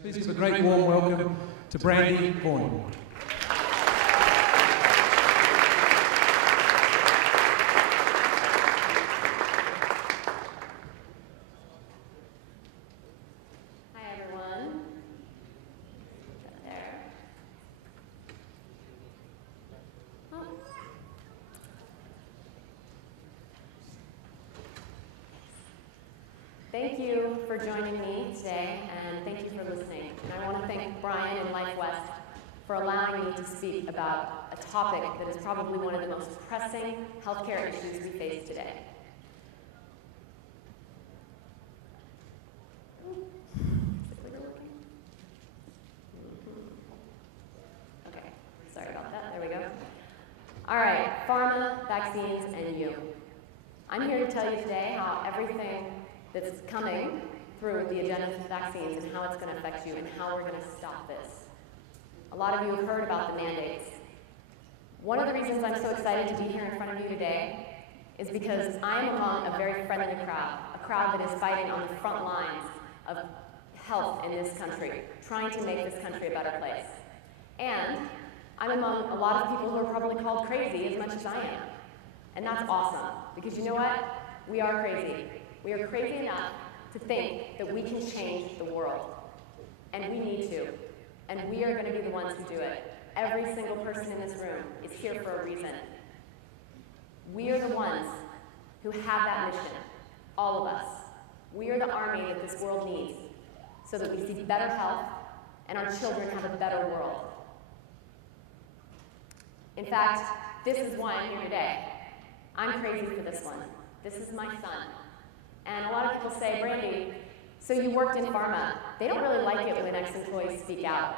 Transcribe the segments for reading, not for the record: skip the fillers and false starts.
Please give a great warm welcome to Brandy Vaughan. Thank you for joining me today, and thank you for listening. And I want to thank Brian and Life West for allowing me to speak about a topic that is probably one of the most pressing healthcare issues we face today. Okay, sorry about that. There we go. All right, pharma, vaccines, and you. I'm here to tell you today how everything that's coming through the agenda of vaccines and how it's going to affect you and how we're going to stop this. A lot of you have heard about the mandates. One of the reasons I'm so excited to be here in front of you today is because I'm among a very friendly crowd, a crowd that is fighting on the front lines of health in this country, trying to make this country a better place. And I'm among a lot of people who are probably called crazy as much as I am. And that's awesome, because you know what? We are crazy. We are crazy enough to think that we can change the world. And we need to. And we are going to be the ones who do it. Every single person in this room is here for a reason. We are the ones who have that mission. All of us. We are the army that this world needs so that we see better health and our children have a better world. In fact, this is why I'm here today. I'm crazy for this one. This is my son. And a lot of people say, Brandy, so you worked in pharma. They don't really like it when ex-employees speak out.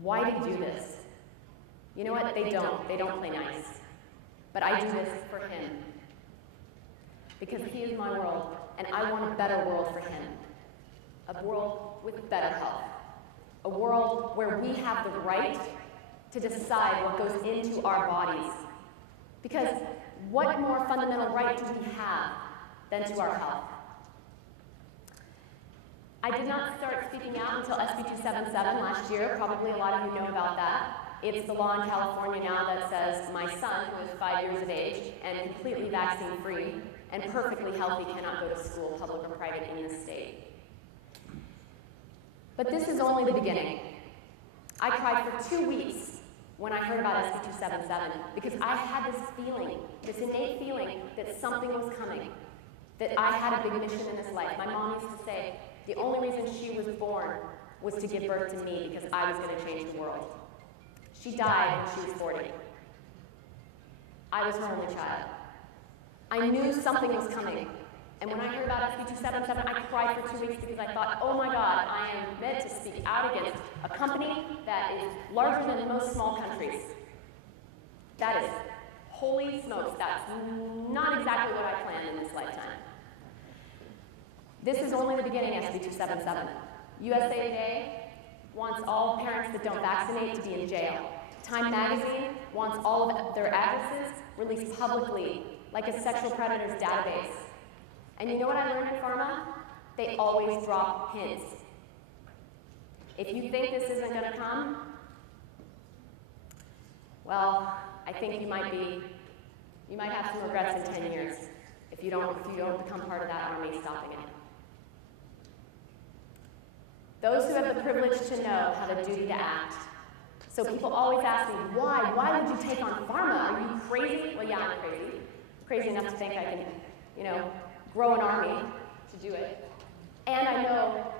Why do you do this? You know what? They don't. They don't play nice. But I do this for him. Because he is my world, and I want a better world for him. A world with better health. A world where we have the right to decide what goes into our bodies. Because what more fundamental right do we have than to our health? I did not start speaking out until SB 277 last year. Probably a lot of you know about that. It's the law in California now that says my son, who is 5 years of age and completely vaccine-free and perfectly healthy, cannot go to school, public or private, in this state. But this is only the beginning. I cried for 2 weeks when I heard about SB 277 because I had this feeling, this innate feeling that something was coming, that I had a big mission in this life. My mom used to say the only reason she was born was to give birth to me because I was going to change the world. She died when she was 40. I was her only child. I knew something was coming. And when I heard about SB 277, I cried for 2 weeks because I thought, oh my God, I am meant to speak out against a company that is larger than most small countries. That is, holy smokes, that's not exactly what I planned in this lifetime. This is only the beginning, SB 277. USA Today wants all parents that don't vaccinate to be in jail. Time Magazine wants all of their addresses released publicly, like a sexual predators database. And you know what I learned in pharma? They always drop hints. If you think this isn't going to come, well, I think you might have some regrets in 10 years if you don't become part of that army stopping it. Those who have the privilege to know have a duty to act. So people always ask me, why? Why would you take on pharma? Are you crazy? Well, yeah, I'm crazy. Crazy enough to think I can, grow an army to do it. And I know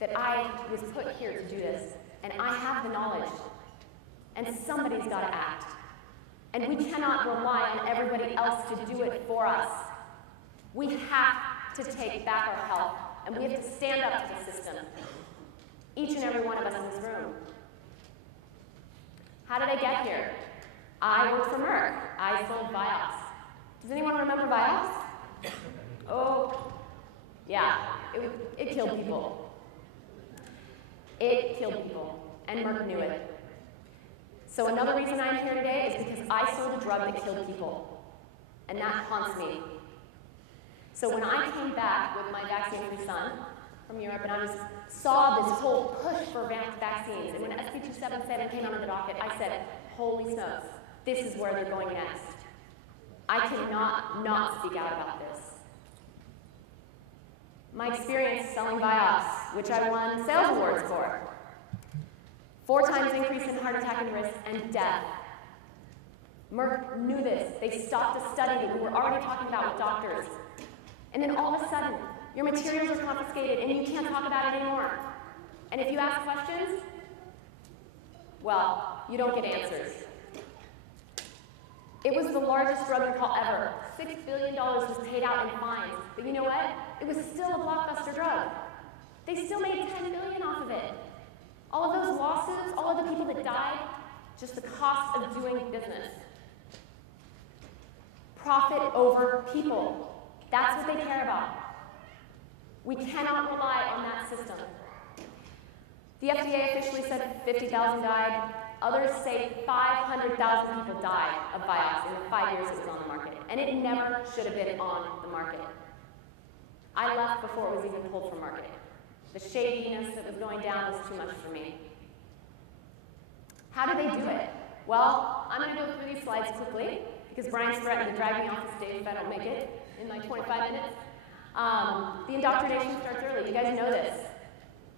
that I was put here to do this, and I have the knowledge. And somebody's got to act. And we cannot rely on everybody else to do it for us. We have to take back our health, and we have to stand up to the system. Each and every one of us in this room. How did I get here? I worked for Merck. I sold Vioxx. Does anyone remember Vioxx? Oh, yeah, it killed people. It killed people, and Merck knew it. So another reason I'm here today is because I sold a drug that killed people, and that haunts me. So when I came back with my vaccine-free son, from Europe, and I saw this whole push for vaccines. And when SB 277 came on the docket, I said, holy smokes, this is where they're going next. I cannot not speak out about this. My experience selling Vioxx, which I won sales awards for. 4 times increase in heart attack and risk and death. Merck knew this. They stopped a study that we were already talking about with doctors. And then all of a sudden, your materials are confiscated and you can't talk about it anymore. And if you ask questions, well, you don't get answers. It was the largest drug recall ever. $6 billion was paid out in fines. But you know what? It was still a blockbuster drug. They still made $10 billion off of it. All of those lawsuits, all of the people that died, just the cost of doing business. Profit over people. That's what they care about. We cannot rely on that system. The FDA officially said 50,000 died. Others say 500,000 people died of Vioxx in the 5 years it was on the market. And it never should have been on the market. I left before it was even pulled from market. The shadiness that was going down was too much for me. How did they do it? Well, I'm going to go through these slides quickly because Brian's threatened to drag me off the stage if I don't make it in like 25 minutes. The indoctrination starts early. You guys know this.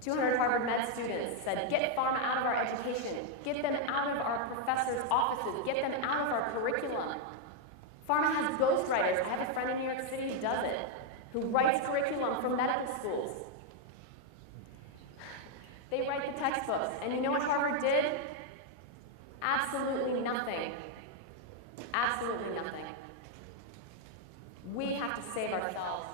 200 Harvard med students said, get pharma out of our education. Get them out of our professors' offices. Get them out of our curriculum. Pharma has ghostwriters. I have a friend in New York City who does it, who writes curriculum for medical schools. They write the textbooks. And you know what Harvard did? Absolutely nothing. Absolutely nothing. We have to save ourselves.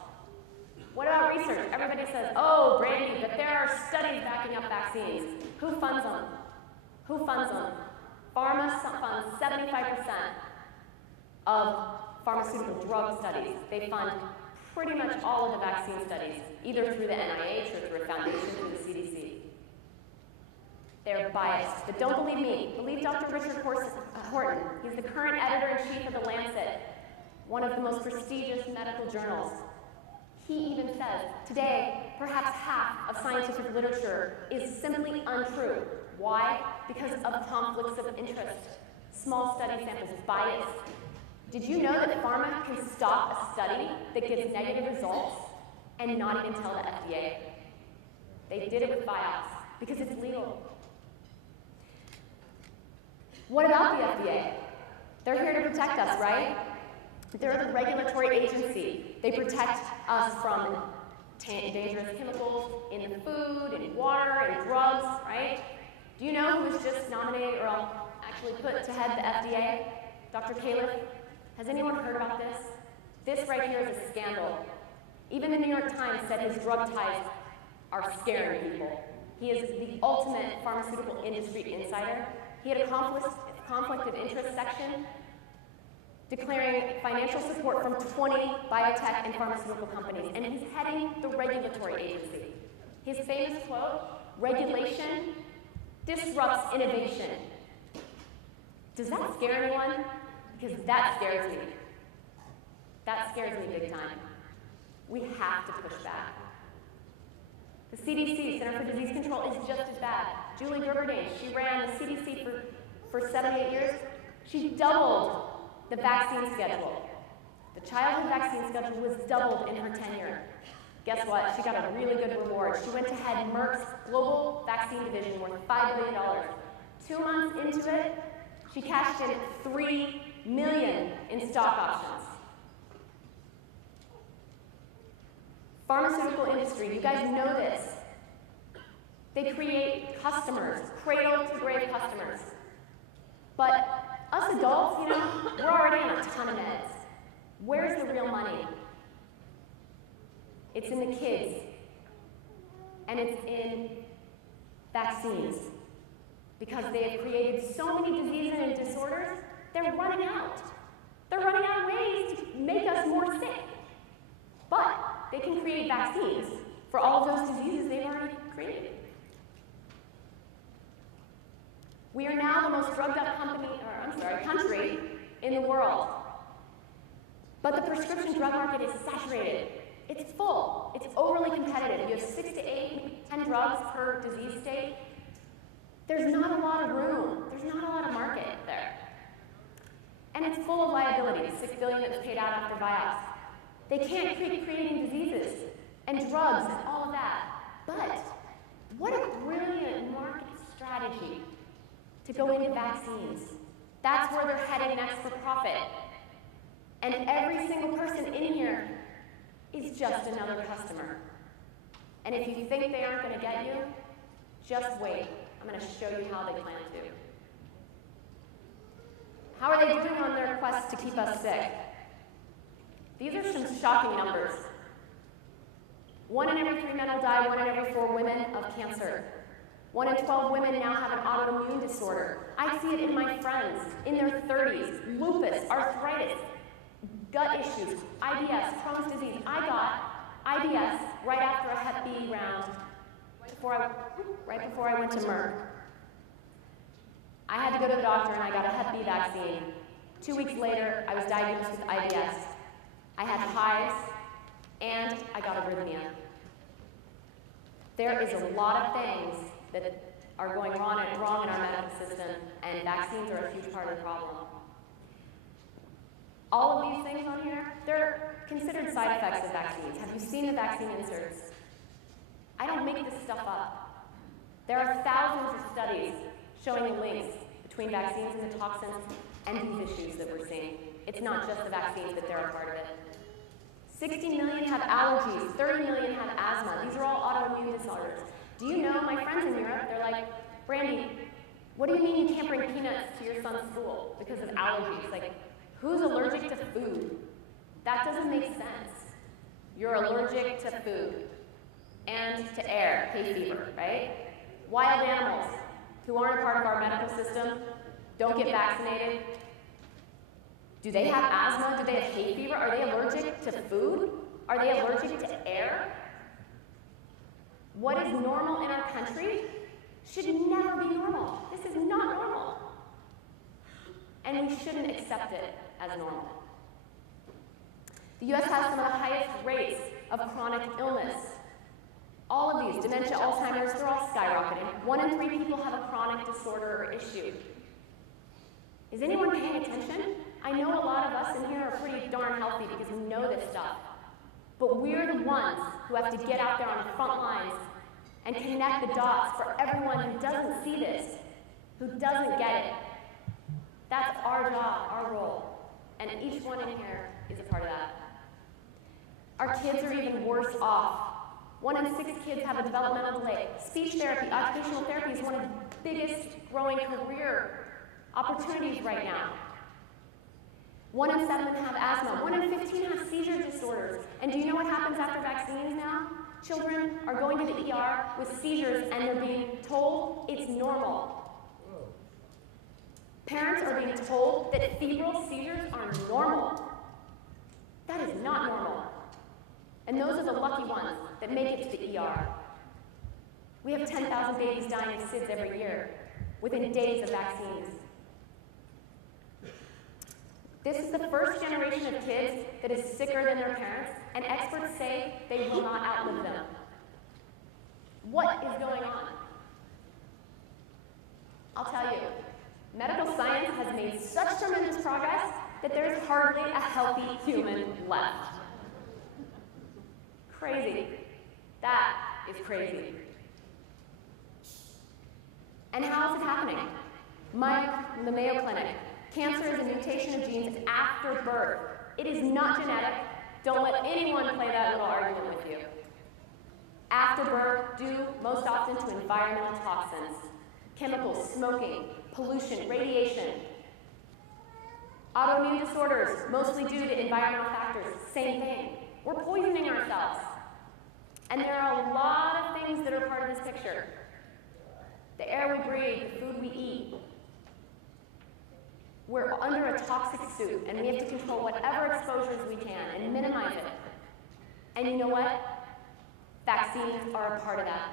What about research? Everybody says, oh, Brandy, but there are studies backing up vaccines. Who funds them? Who funds them? Pharma funds 75% of pharmaceutical drug studies. They fund pretty much all of the vaccine studies, either through the NIH or through a foundation through the CDC. They're biased, but don't believe me. Believe Dr. Richard Horton. He's the current editor-in-chief of The Lancet, one of the most prestigious medical journals. He even says, today, perhaps half of scientific literature is simply untrue. Why? Because of conflicts of interest. Small study samples, bias. Did you know that pharma can stop a study that gets negative results and not even tell the FDA? They did it with Vioxx because it's legal. What about the FDA? They're here to protect us, right? They're the regulatory agency. They protect us from dangerous chemicals in the food, in water, and drugs, right? Do you know who was just nominated, or actually put to head the FDA? Dr. Califf? Has anyone heard about this? This right here is a scandal. Even the New York Times said his drug ties are scaring people. He is the ultimate pharmaceutical industry insider. He had a conflict of interest section declaring financial support from 20 biotech and pharmaceutical companies, and he's heading the regulatory agency. His famous quote, regulation disrupts innovation. Does that scare anyone? Because that scares me. That scares me big time. We have to push back. The CDC, Center for Disease Control, is just as bad. Julie Gerberding, she ran the CDC for 78 years. She doubled the vaccine schedule. The childhood vaccine schedule was doubled in her tenure. Guess what? She got a really good reward. She went to head Merck's global vaccine division worth $5 billion. 2 months into it, she cashed in $3 million in stock options. Pharmaceutical industry, you guys know this. They create customers, cradle-to-grave customers. But us adults, you know, we're already on a ton of meds. Where's the real money? It's in the kids. And it's in vaccines. Because they have created so many diseases and disorders, they're running out. They're running out of ways to make us more sick. But they can create vaccines for all of those diseases they've already created. We are now the most drugged up country in the world. But the prescription drug market is saturated. It's full. It's overly competitive. competitive. You have 6 to 8, 10 drugs per disease state. There's not a lot of room. There's not a lot of market there. And it's full of liabilities, $6 billion that was paid out after Vioxx. They can't keep creating diseases and drugs and all of that. But what a brilliant market strategy to go into vaccines. That's where they're heading next for profit. And every single person in here is just another customer. And if you think they aren't going to get you, just wait. I'm going to show you how they plan to. How are they doing on their quest to keep us sick? These are some shocking numbers. 1 in every 3 men will die, 1 in every 4 women of cancer. 1 in 12 women now have an autoimmune disorder. I see it in my friends, in their 30s, lupus, arthritis, gut issues, IBS, Crohn's disease. I got IBS right after a Hep B round, right before I went to Merck. I had to go to the doctor and I got a Hep B vaccine. 2 weeks later, I was diagnosed with IBS. I had hives and I got arrhythmia. There is a lot of things that are going wrong in our medical system, and vaccines are a huge part of the problem. All of these things on here, they're considered side effects of vaccines. Have you seen the vaccine inserts? I don't make this stuff up. There are thousands of studies showing the links between vaccines and the toxins and these issues that we're seeing. It's not just the vaccines, but they're a part of it. 60 million have allergies, 30 million have asthma. These are all autoimmune disorders. Do you know, my friends in Europe, they're like, Brandy, what do you mean you can't bring peanuts to your son's school because of allergies? Like, who's allergic to food? That doesn't make sense. You're allergic to food and to air, hay fever, right? Wild animals who aren't a part of our medical system don't get vaccinated. Do they have asthma? Do they have hay fever? Are they allergic to food? Are they allergic to air? What is normal in our country should never be normal. This is not normal. And we shouldn't accept it as normal. The US has some of the highest rates of chronic illness. All of these, dementia, Alzheimer's, they're all skyrocketing. 1 in 3 people have a chronic disorder or issue. Is anyone paying attention? I know a lot of us in here are pretty darn healthy because we know this stuff. But we're the ones who have to get out there on the front lines and connect the dots for everyone who doesn't see this, who doesn't get it. That's our job, our role. And each one in here is a part of that. Our kids are even worse off. 1 in 6 kids have a developmental delay. Speech therapy, occupational therapy is one of the biggest growing career opportunities right now. 1 in 7 have asthma. 1 in 15 have seizure disorders. And do you know what happens after vaccines now? Children are going to the ER with seizures and they're being told it's normal. Parents are being told that febrile seizures are normal. That is not normal. And those are the lucky ones that make it to the ER. We have 10,000 babies dying of SIDS every year within days of vaccines. This is the first generation of kids that is sicker than their parents, and experts say they will not outlive them. What is going on? I'll tell you, medical science has made such tremendous progress that there's hardly a healthy human left. Crazy. That is crazy. And how is it happening? Mike, the Mayo Clinic. Cancer is a mutation of genes after birth. It is not genetic. Don't let anyone play that little argument with you. After birth, due most often to environmental toxins, chemicals, smoking, pollution, radiation. Autoimmune disorders, mostly due to environmental factors, same thing. We're poisoning ourselves. And there are a lot of things that are part of this picture. The air we breathe, the food we eat. We're under a toxic suit, and we have to control whatever exposures we can and minimize it. And you know what? Vaccines are a part of that.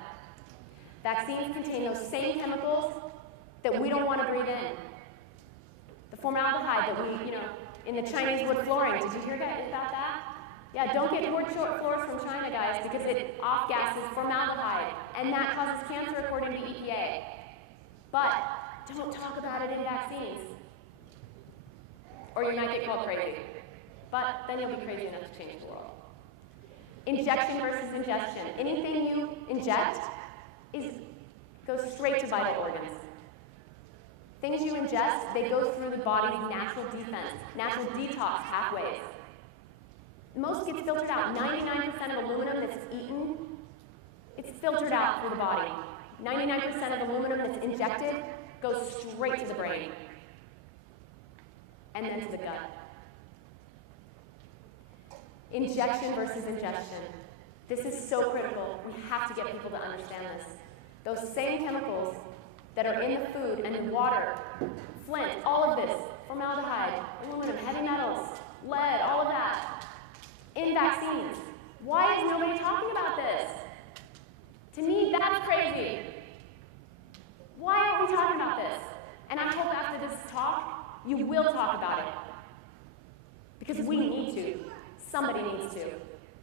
Vaccines contain those same chemicals that we don't want to breathe in. The formaldehyde that we, in the Chinese wood flooring. Did you hear about that? Yeah, don't get wood floors from China, guys, because it off-gases formaldehyde, and that causes cancer according to EPA. But don't talk about it in vaccines, or you might get called crazy. But then you'll be crazy enough to change the world. Injection versus ingestion. Anything you inject goes straight to vital organs. Things you ingest, they go through the body's natural defense, natural detox pathways. Most gets filtered out. 99% of aluminum that's eaten, it's filtered out through the body. 99% of aluminum that's injected goes straight to the brain and then to the gut. Injection versus ingestion. This is so critical. We have to get people to understand this. Those same chemicals that are in the food and in water, flint, all of this, formaldehyde, aluminum, heavy metals, lead, all of that, in vaccines. Why is nobody talking about this? To me, that's crazy. Why aren't we talking about this? And I hope after this talk, you will talk about it. Because we need to. Somebody needs to.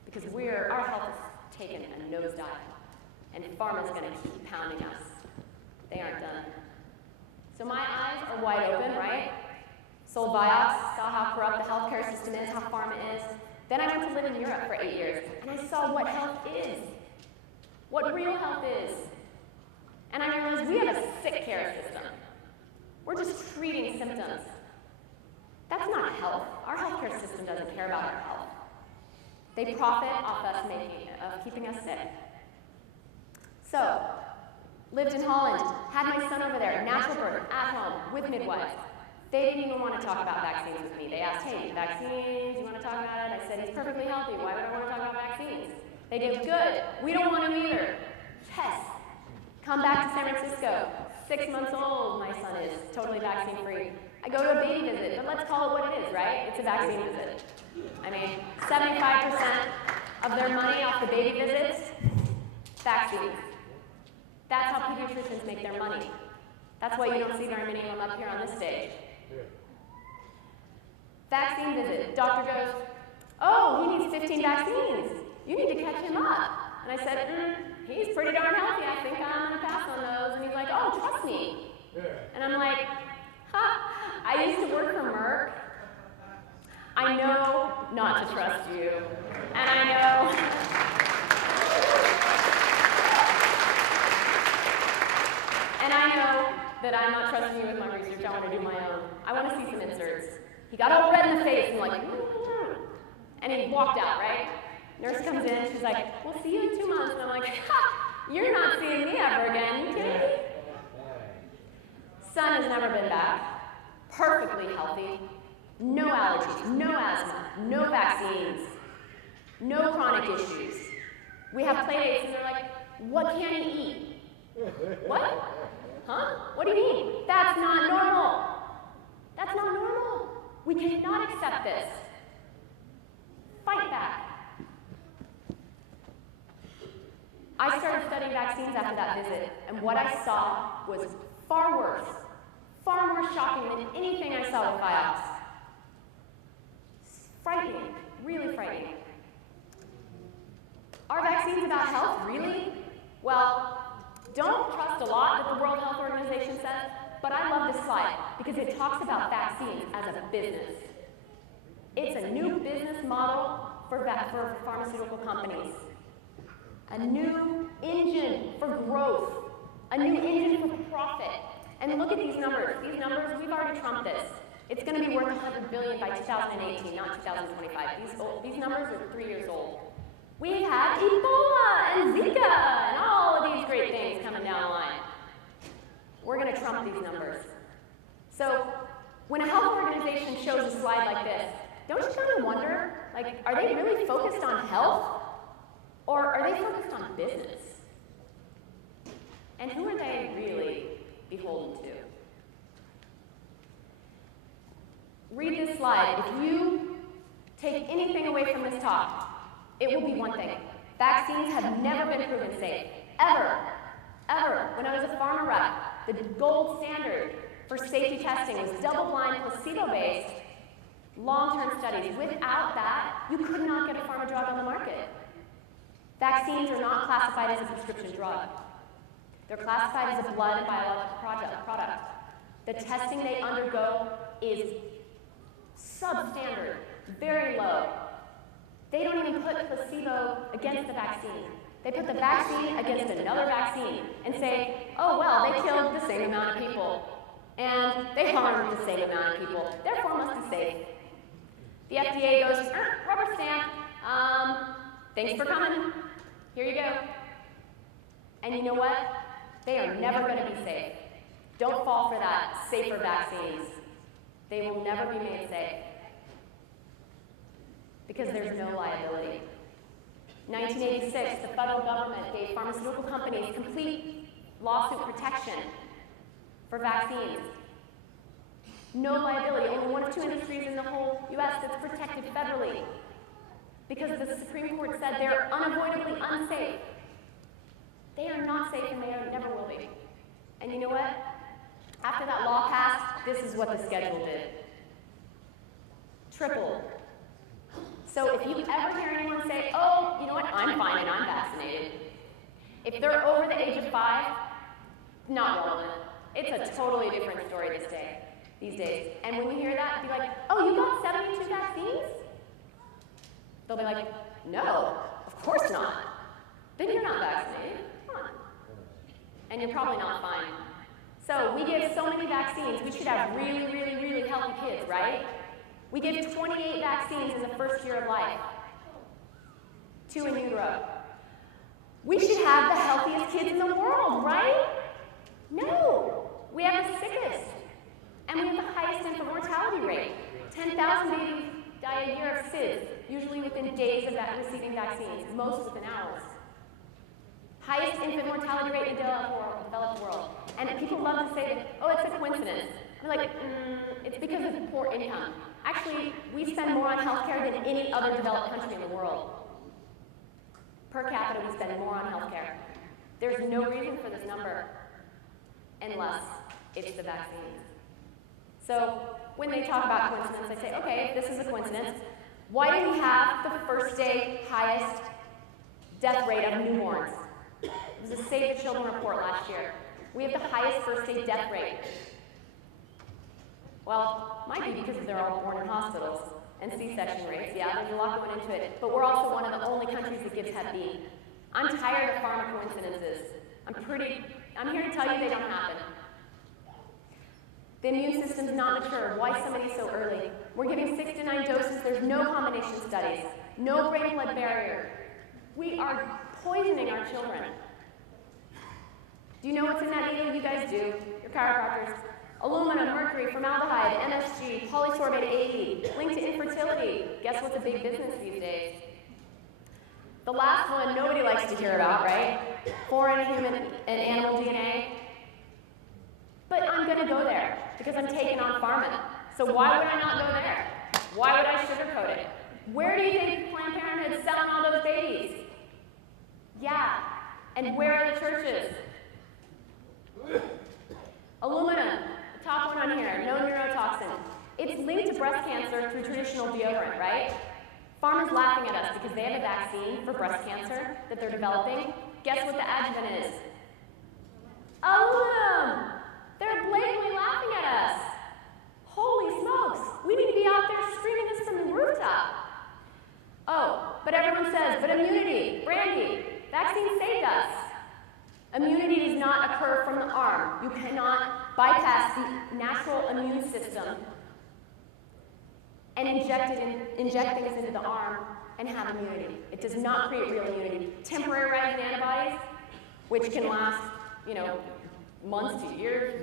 Because our health is taken a nosedive. And pharma's going to keep pounding us. They aren't done. So my eyes are wide open, right? Sold Vioxx, saw how corrupt the healthcare system is, how pharma is. Then I went to live in Europe for 8 years, and I saw what health is, what real health is. And I realized we have a sick care system. We're just treating symptoms. That's not health. Our healthcare system doesn't care about our health. They profit off us keeping us sick. So, lived in Holland, had my son over there, natural birth, at home, with midwives. They didn't even want to talk about vaccines with me. They asked, hey, vaccines, you want to talk about it? I said, he's perfectly healthy. Why would I want to talk about vaccines? They did, good. We don't want him either. Yes. Come back to San Francisco. 6 months old, my son is, totally vaccine-free. I go to a baby visit, but let's call it what it is, right? It's a vaccine visit. I mean, 75% of their money off the baby visits, vaccines. That's how pediatricians make their money. That's why you don't see very many of them up here on this stage. Vaccine visit. Doctor goes, oh, he needs 15 vaccines. You need to catch him up. And I said, he's pretty darn healthy. I think I'm going to pass on those. And he's like, oh, trust me. And I'm like, I used to work for Merck. I know not to trust you. And I know. And I know that I'm not trusting you with my research. I want to do my own. I want to see some inserts. He got all red in the face and like, and he walked out, right? Nurse comes in, she's like, we'll see you in 2 months. And I'm like, you're not seeing me ever again. You kidding me? Son has never been back. Perfectly healthy. No allergies, no asthma, no vaccines, no chronic issues. We have play dates and they're like, what can he eat? What? Huh? What do you mean? That's not normal. That's not normal. We cannot accept this. Fight back. I started studying vaccines after that visit, and what I saw was far worse, far more shocking than anything I saw with Vioxx. Frightening, really frightening. Are vaccines about health, really? Well, don't trust a lot that the World Health Organization says, but I love this slide because it talks about vaccines as a business. It's a new business model for pharmaceutical companies. A new engine for growth. A new engine for profit. And look at these numbers. These numbers, we've already trumped this. It's going to be worth $100 billion by 2018, not 2025. These numbers are 3 years old. We've had Ebola and Zika and all of these great things coming down the line. We're going to trump these numbers. So when a health organization shows a slide like this, don't you kind of wonder, like, are they really focused on health? Or are they focused on business? And who are they really beholden to? Read this slide. If you take anything away from this talk, it will be one thing. Vaccines have never been proven safe. Ever. Ever. When I was a pharma rep, the gold standard for safety testing was double-blind, placebo-based, Long-term studies. Without that, you could not get a pharma drug on the market. Vaccines are not classified as a prescription drug. They're classified as a blood and biological product. The testing they undergo is substandard, very low. They don't even put placebo against the vaccine. They put the vaccine against another vaccine and say, oh, well, they killed the same amount of people, and they harmed the same amount of people. Therefore, must be safe. The FDA goes, rubber stamp, thanks for coming. Here you go. And you know what? They are never going to be safe. Don't fall for that safer vaccines. They will never be made safe because there's no liability. 1986, the federal government gave pharmaceutical companies complete lawsuit protection for vaccines. No liability, only one of two industries in the whole US that's protected federally because the Supreme Court said they're unavoidably unsafe. They are not safe and they never will be. And you know what? After that law passed, this is what the schedule did. Tripled. So if you ever hear anyone say, oh, you know what, I'm fine and I'm vaccinated. If they're over the age of 5, not relevant. It's a totally different story these days. And when you hear that, be like, oh, you got 72 vaccines? They'll be like, no, of course not. Then you're not vaccinated. Come on. And you're probably not fine. So we give so many vaccines, we should have really, really, really healthy kids, right? We give 28 vaccines in the first year of life, 2 in utero. We should have the healthiest kids in the world, right? No, we have the sickest. And we have the highest infant mortality rate. 10,000 babies die a year of SIDS, usually within days of receiving vaccines, most within hours. Highest infant mortality rate in the developed world. And people love to say, oh, it's a coincidence. We're like, it's because of poor income. Actually, we spend more on healthcare than any other developed country in the world. Per capita, we spend more on healthcare. There's no reason for this number unless it's the vaccines. So when they talk about coincidence, I say, okay, if this is a coincidence, why do we have the first day highest death rate of newborns? It was a Save the Children report last year. We have the highest first day death rate. Well, might be because they're all born in hospitals and C-section rates. Yeah, there's a lot going into it. But we're also one of the only countries that gives Hep B. I'm tired of pharma coincidences. I'm here to tell you they don't happen. The immune system's not mature. Why somebody so early? We're giving 6 to 9 doses. There's no combination studies. No brain-blood barrier. We are poisoning our children. Do you know what's in that needle? You guys do. Your chiropractors. Aluminum, mercury, formaldehyde, MSG, polysorbate 80, linked to infertility. Guess what's a big business these days? The last one nobody likes to hear about, right? Foreign human and animal DNA. But I'm going to go there because I'm taking on pharma. So why would I not go there? Why would I sugarcoat it? Where do you think Planned Parenthood is selling all those babies? Yeah. And where are the churches? Aluminum. Top one on here, no neurotoxin. It's linked to breast cancer through traditional deodorant, right? Pharma's laughing at us because they have a vaccine for breast cancer that they're developing. Guess what the adjuvant is? Aluminum! They're blatantly laughing at us. Holy smokes, we need to be out there screaming this from the rooftop. Oh, but everyone says, but immunity, Brandy, vaccine saved us. Immunity does not occur from the arm. You cannot bypass the natural immune system and inject things into the arm and have immunity. It does not create real immunity. Temporary rise in antibodies, which can last, months to years.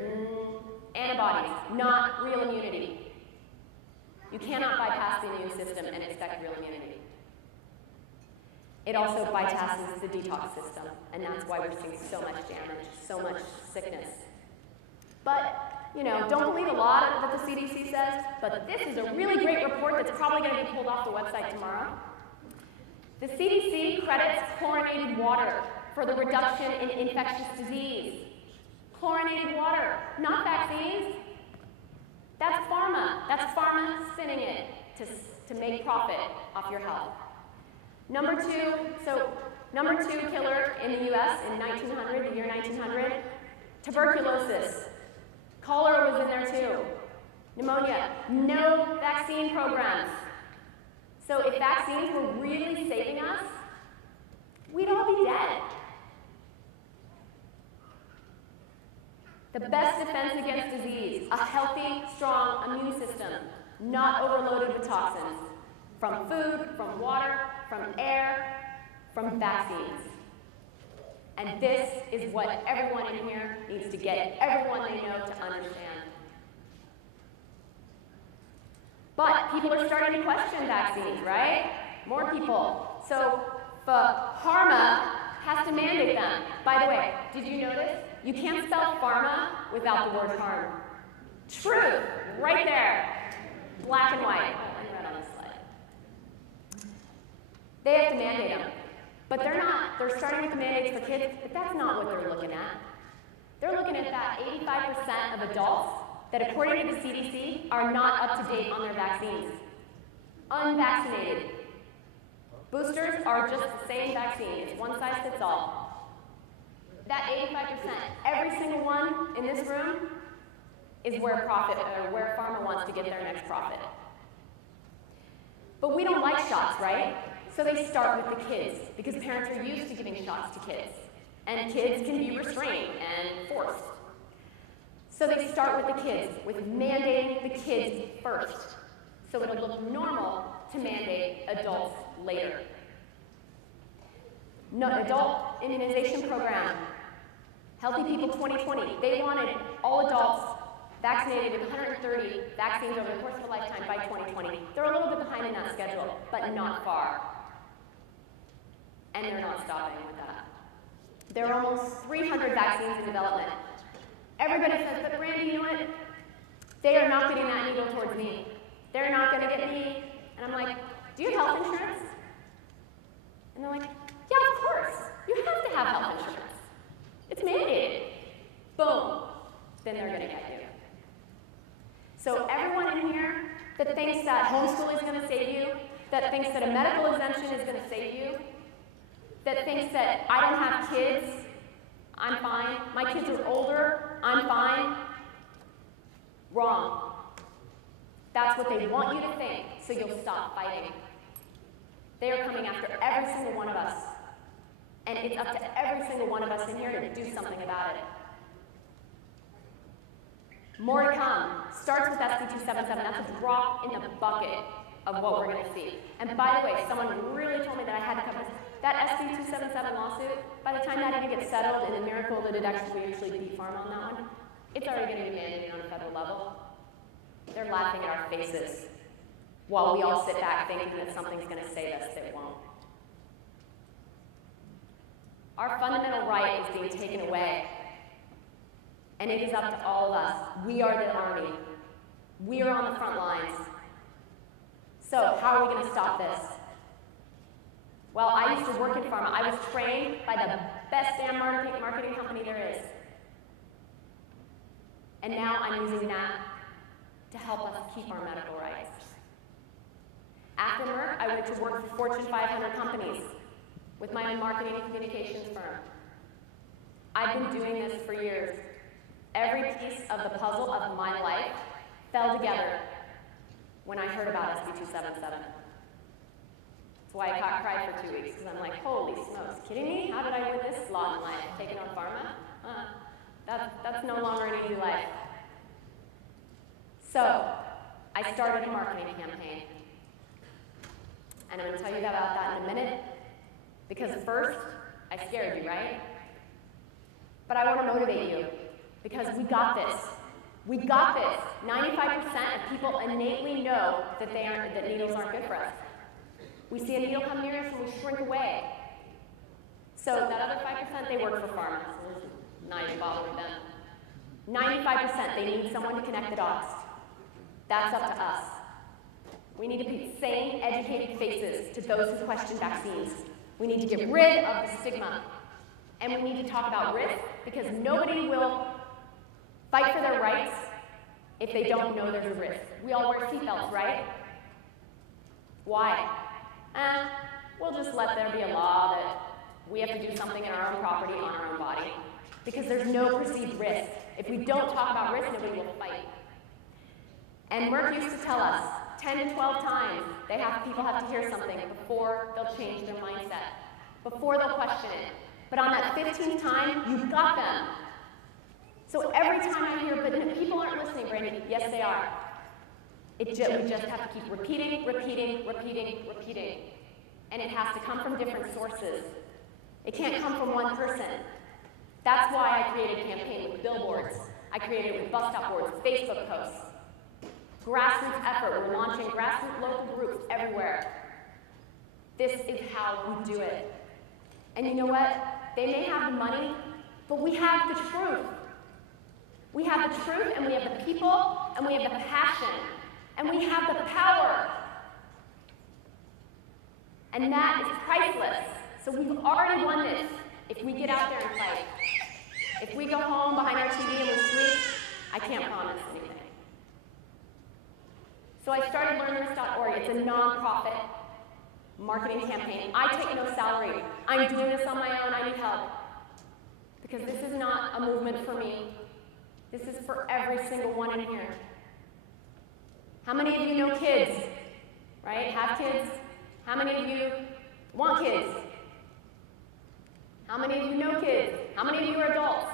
Antibodies, not real immunity. You cannot bypass the immune system and expect real immunity. It also bypasses the detox system, and that's why we're seeing so much damage, so much sickness. But, don't believe a lot of what the CDC says, but this is a really great report that's probably going to be pulled off the website tomorrow. The CDC credits chlorinated water for the reduction in infectious disease. Chlorinated water, not vaccines. That's pHARMa. That's pHARMa spinning it to make profit off your health. Number two killer in the US in the year 1900, tuberculosis. Cholera was in there too. Pneumonia. No vaccine programs. So if vaccines were really saving us, we'd all be dead. The best defense against disease, a healthy, strong immune system, not overloaded with toxins, from food, from water, from air, from vaccines. And this is what everyone in here needs to get everyone they know to understand. But people are starting to question vaccines, right? More people. So pHARMa has to mandate them. By the way, did you know this? You can't spell pHARMa without the word harm. Truth, right there. Black and white. And red on the slide. They have to mandate them. But they're not. They're starting with the mandates for kids, but that's not what they're looking at. They're looking at that 85% of adults that, according to the CDC, are not up to date on their vaccines. Unvaccinated. Boosters are just the same vaccine. It's one size fits all. That 85%, every single one in this room is where pHARMa wants to get their next profit. But we don't like shots, right? So they start with the kids, because parents are used to giving shots to kids. And kids can be restrained and forced. So they start with the kids, with mandating the kids first. So it'll look normal to mandate adults later. No, adult immunization program. Healthy People 2020. They wanted all adults vaccinated with 130 vaccines over the course of a lifetime by 2020. They're a little bit behind in that schedule, but not far. And they're not stopping with that. There are almost 300 vaccines in development. Everybody says, but Brandy, you know what? They are not getting that needle towards me. They're not going to get me. And I'm like, do you have health insurance? And they're like, yeah, of course. You have to have health insurance. It's mandated. Boom. Then they're going to get you. So everyone in here that thinks that homeschool is going to save you, that thinks that a medical exemption is going to save you, that thinks that I don't have kids, I'm fine, my kids are older, I'm fine. Wrong. That's what they want you to think, so you'll stop fighting. They are coming after every single one of us. And it's up to every single one of us in here to do something about it. More to come. Starts with SB 277. That's a drop in the bucket of what we're going to see. And by the way, someone really told me that I had to cover this. That SB 277 lawsuit, by the time that even gets settled, and the miracle that it actually beat pHARMa on that one, it's already going to be mandated on a federal level. They're laughing at our faces while we all sit back thinking that something's going to save us. It won't. Our fundamental right is being taken away. And it is up to all of us. We are the army. We are on the front lines. So how are we going to stop this? Well, I used to work at pHARMa. I was trained by the best damn marketing company there is. And now I'm using that to help us keep our medical rights. After Merck, I went to work for Fortune 500 companies with my own marketing and communications firm. I've been doing this for years. Every piece of the puzzle of my life fell together when I heard about SB 277. That's why I cried for 2 weeks, because I'm like, holy smokes, kidding me? How did I win this lot in life? Taking on pHARMa? That's no longer an easy life. So, I started a marketing campaign. And I'm going to tell you about that in a minute, because first, I scared you, right? But I want to motivate you, because we got this. We got this. 95% of people innately know that needles aren't good for us. We see a needle come near us and we shrink away. So that other 5%, they work for pHARMa. So not even bother with them. 95%, they need someone to connect the dots. That's up to us. We need to put sane, educated faces to those who question vaccines. We need to get rid of the stigma. And we need to talk about risk, because nobody will fight for their rights if they don't know there's a risk? We all wear seatbelts, right? Why? We'll just let there be a law that we have to do something in our own property on our own body. Because there's no perceived risk. If we don't talk about risk, nobody will fight. And Merck used to tell us 10 to 12 times people have to hear something before they'll change their mindset, before they'll question it. But on that 15th time, you've got them. So every time I hear, but people aren't listening, Brandy, yes they are. We just have to keep repeating, repeating, repeating, repeating. And it has to come from different sources. It can't come from one person. That's why I created a campaign with billboards. I created it with bus stop boards, Facebook posts. Grassroots effort. We're launching grassroots local groups everywhere. This is how we do it. And you know what? They may have the money, but we have the truth. We have the truth, and we have the people, and we have the passion, and we have the power. And that is priceless. So we've already won this if we get out there and fight. If we go home behind our TV and we sleep, I can't promise anything. So I started LearnThis.org. It's a nonprofit marketing campaign. I take no salary. I'm doing this on my own. I need help. Because this is not a movement for me. This is for every single one in here. How many of you know kids? Right? Have kids? How many of you want kids? How many of you know kids? How many of you are adults?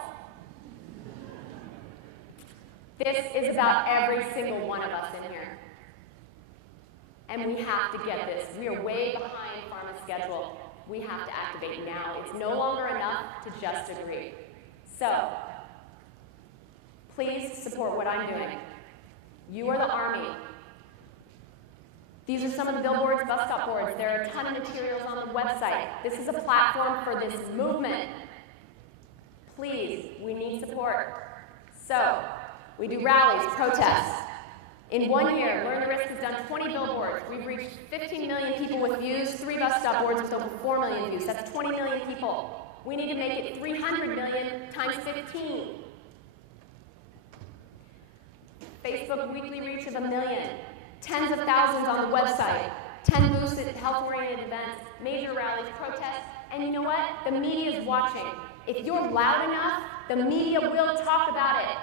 This is about every single one of us in here. And we have to get this. We are way behind pHARMa's schedule. We have to activate now. It's no longer enough to just agree. So, please support what I'm doing. You are the Army. These are some of the billboards, bus stop boards. There are a ton of materials on the website. This is a platform for this movement. Please, we need support. So, we do rallies, protests. In 1 year, Learn the Risk has done 20 billboards. We've reached 15 million people with views, 3 bus stop boards with over 4 million views. That's 20 million people. We need to make it 300 million times 15. Facebook weekly reach of 1 million. Tens of thousands on the website. 10 booths at health-oriented events, major rallies, protests. And you know what? The media is watching. If you're loud enough, the media will talk about it.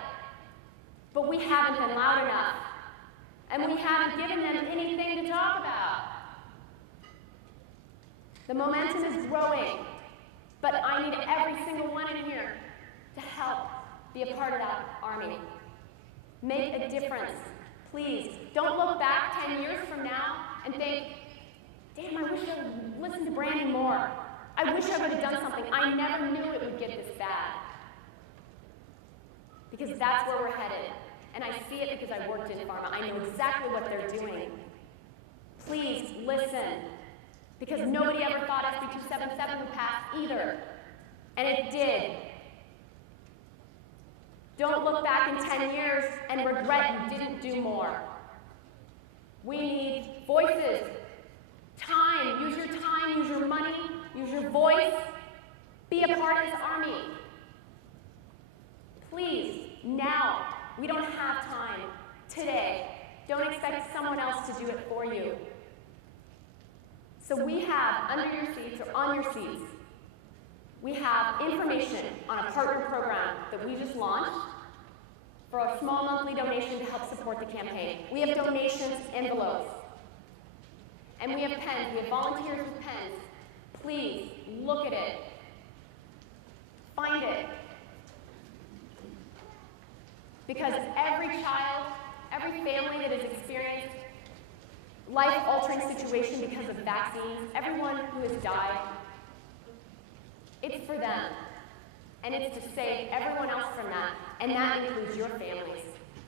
But we haven't been loud enough. And we haven't given them anything to talk about. The momentum is growing, but I need every single one in here to help be a part of that army. Make a difference. Please, don't look back 10 years from now and think, damn, I wish I would listened to Brandy more. I wish I would have done something. I never knew it would get this bad. Because that's where we're headed. And I see it because I worked in pHARMa. I know exactly what they're doing. Please listen. Because nobody ever thought SB 277 would pass either. And it did. Don't look back in 10 years and regret you didn't do more. We need voices. Time. Use your time, use your money, use your voice. Be a part of this army. Please, now. We don't have time today. Don't expect someone else to do it for you. So we have, under your seats or on your seats, we have information on a partner program that we just launched for a small monthly donation to help support the campaign. We have donations envelopes. And we have pens. We have volunteers with pens. Please, look at it. Find it. Because every child, every family that has experienced life-altering situation because of vaccines, everyone who has died, it's for them. And it's to save everyone else from that. And that includes your families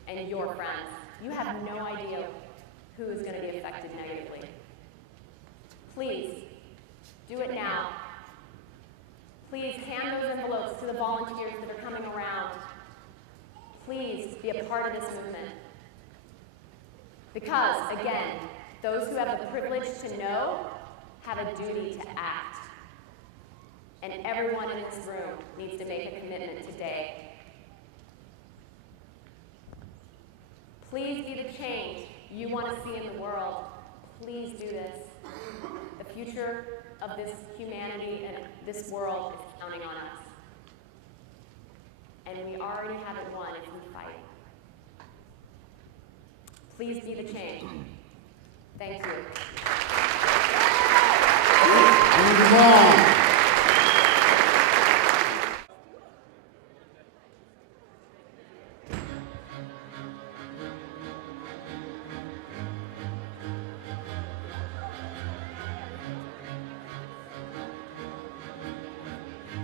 and your friends. You have no idea who is going to be affected negatively. Please, do it now. Please hand those envelopes to the volunteers that are coming around. Please be a part of this movement. Because, again, those who have the privilege to know have a duty to act. And everyone in this room needs to make a commitment today. Please be the change you want to see in the world. Please do this. The future of this humanity and this world is counting on us. And we already have it won if we fight. Please be the change. Thank you. Brandy Vaughan.